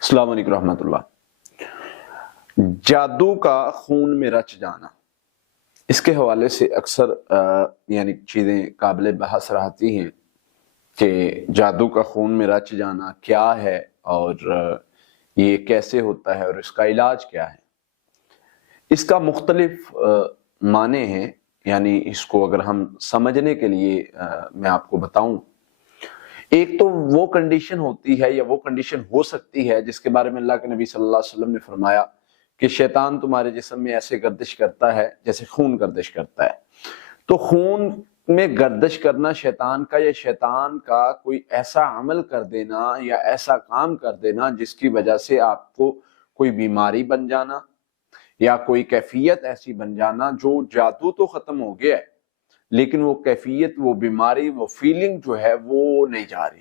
السلام علیکم رحمۃ اللہ۔ جادو کا خون میں رچ جانا، اس کے حوالے سے اکثر یعنی چیزیں قابل بحث رہتی ہیں کہ جادو کا خون میں رچ جانا کیا ہے اور یہ کیسے ہوتا ہے اور اس کا علاج کیا ہے۔ اس کا مختلف معنی ہیں، یعنی اس کو اگر ہم سمجھنے کے لیے میں آپ کو بتاؤں، ایک تو وہ کنڈیشن ہوتی ہے یا وہ کنڈیشن ہو سکتی ہے جس کے بارے میں اللہ کے نبی صلی اللہ علیہ وسلم نے فرمایا کہ شیطان تمہارے جسم میں ایسے گردش کرتا ہے جیسے خون گردش کرتا ہے۔ تو خون میں گردش کرنا شیطان کا یا شیطان کا کوئی ایسا عمل کر دینا یا ایسا کام کر دینا جس کی وجہ سے آپ کو کوئی بیماری بن جانا یا کوئی کیفیت ایسی بن جانا جو جادو تو ختم ہو گیا ہے لیکن وہ کیفیت، وہ بیماری، وہ فیلنگ جو ہے وہ نہیں جا رہی،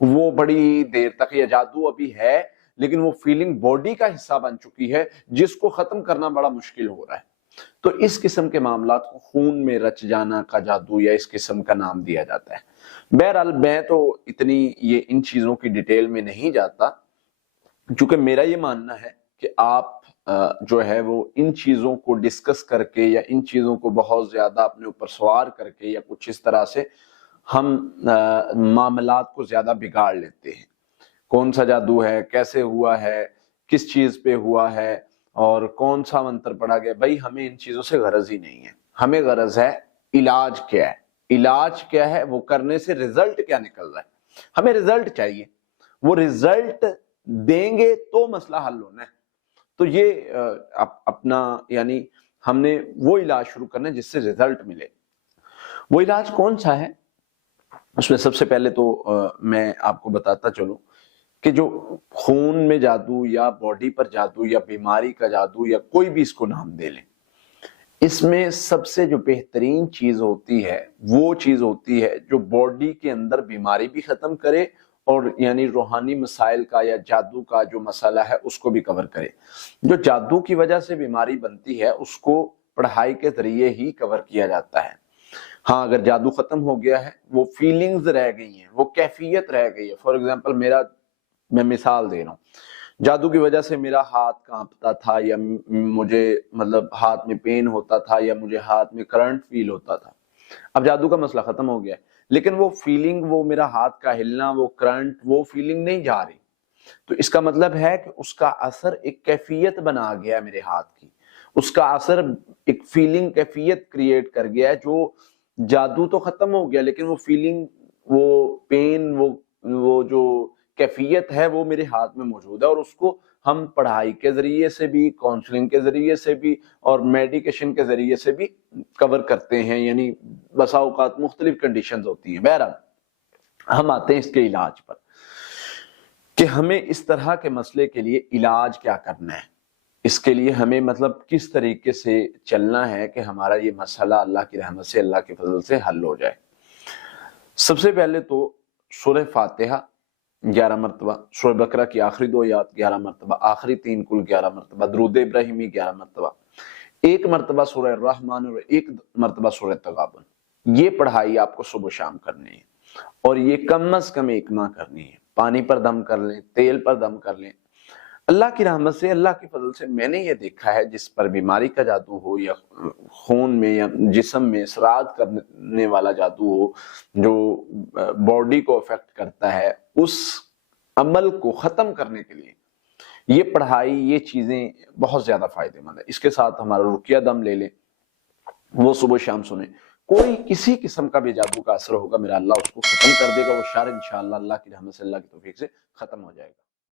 وہ بڑی دیر تک، یا جادو ابھی ہے لیکن وہ فیلنگ باڈی کا حصہ بن چکی ہے جس کو ختم کرنا بڑا مشکل ہو رہا ہے۔ تو اس قسم کے معاملات کو خون میں رچ جانا کا جادو یا اس قسم کا نام دیا جاتا ہے۔ بہرحال میں تو اتنی ان چیزوں کی ڈیٹیل میں نہیں جاتا، چونکہ میرا یہ ماننا ہے کہ آپ جو ہے وہ ان چیزوں کو ڈسکس کر کے یا ان چیزوں کو بہت زیادہ اپنے اوپر سوار کر کے یا کچھ اس طرح سے ہم معاملات کو زیادہ بگاڑ لیتے ہیں۔ کون سا جادو ہے، کیسے ہوا ہے، کس چیز پہ ہوا ہے اور کون سا منتر پڑھا گیا، بھائی ہمیں ان چیزوں سے غرض ہی نہیں ہے۔ ہمیں غرض ہے علاج کیا ہے، علاج کیا ہے، وہ کرنے سے رزلٹ کیا نکل رہا ہے۔ ہمیں رزلٹ چاہیے، وہ رزلٹ دیں گے تو مسئلہ حل ہونا ہے۔ تو یہ اپنا یعنی ہم نے وہ علاج شروع کرنا ہے جس سے رزلٹ ملے۔ وہ علاج کون سا ہے؟ اس میں سب سے پہلے تو میں آپ کو بتاتا چلوں کہ جو خون میں جادو یا باڈی پر جادو یا بیماری کا جادو یا کوئی بھی اس کو نام دے لیں، اس میں سب سے جو بہترین چیز ہوتی ہے وہ چیز ہوتی ہے جو باڈی کے اندر بیماری بھی ختم کرے اور یعنی روحانی مسائل کا یا جادو کا جو مسئلہ ہے اس کو بھی کور کرے۔ جو جادو کی وجہ سے بیماری بنتی ہے اس کو پڑھائی کے ذریعے ہی کور کیا جاتا ہے۔ ہاں، اگر جادو ختم ہو گیا ہے، وہ فیلنگز رہ گئی ہیں، وہ کیفیت رہ گئی ہے۔ فار ایگزامپل میں مثال دے رہا ہوں، جادو کی وجہ سے میرا ہاتھ کانپتا تھا یا مجھے ہاتھ میں پین ہوتا تھا یا مجھے ہاتھ میں کرنٹ فیل ہوتا تھا۔ اب جادو کا مسئلہ ختم ہو گیا ہے لیکن وہ فیلنگ، وہ میرا ہاتھ کا ہلنا، وہ کرنٹ، وہ فیلنگ نہیں جا رہی۔ تو اس کا مطلب ہے کہ اس کا اثر ایک کیفیت بنا گیا میرے ہاتھ کی، اس کا اثر ایک فیلنگ کیفیت کریٹ کر گیا ہے۔ جو جادو تو ختم ہو گیا لیکن وہ فیلنگ، وہ پین، وہ جو کیفیت ہے وہ میرے ہاتھ میں موجود ہے، اور اس کو ہم پڑھائی کے ذریعے سے بھی، کاؤنسلنگ کے ذریعے سے بھی اور میڈیکیشن کے ذریعے سے بھی کور کرتے ہیں، یعنی بسا اوقات مختلف کنڈیشنز ہوتی ہیں۔ بہرحال ہم آتے ہیں اس کے علاج پر کہ ہمیں اس طرح کے مسئلے کے لیے علاج کیا کرنا ہے، اس کے لیے ہمیں کس طریقے سے چلنا ہے کہ ہمارا یہ مسئلہ اللہ کی رحمت سے، اللہ کے فضل سے حل ہو جائے۔ سب سے پہلے تو سورہ فاتحہ 11 مرتبہ، سورہ بقرہ کی آخری 2 آیات 11 مرتبہ، آخری 3 کل 11 مرتبہ، درود ابراہیمی 11 مرتبہ، 1 مرتبہ سورہ الرحمن اور 1 مرتبہ سورہ تغابن۔ یہ پڑھائی آپ کو صبح و شام کرنی ہے اور یہ کم از کم 1 ماہ کرنی ہے۔ پانی پر دم کر لیں، تیل پر دم کر لیں۔ اللہ کی رحمت سے، اللہ کے فضل سے میں نے یہ دیکھا ہے جس پر بیماری کا جادو ہو یا خون میں یا جسم میں اثرات کرنے والا جادو ہو جو باڈی کو افیکٹ کرتا ہے، اس عمل کو ختم کرنے کے لیے یہ پڑھائی، یہ چیزیں بہت زیادہ فائدہ مند ہے۔ اس کے ساتھ ہمارا رقیہ دم لے لیں، وہ صبح شام سنیں۔ کوئی کسی قسم کا بھی جادو کا اثر ہوگا، میرا اللہ اس کو ختم کر دے گا، وہ شر انشاءاللہ اللہ کی رحمت سے، اللہ کی توفیق سے ختم ہو جائے گا۔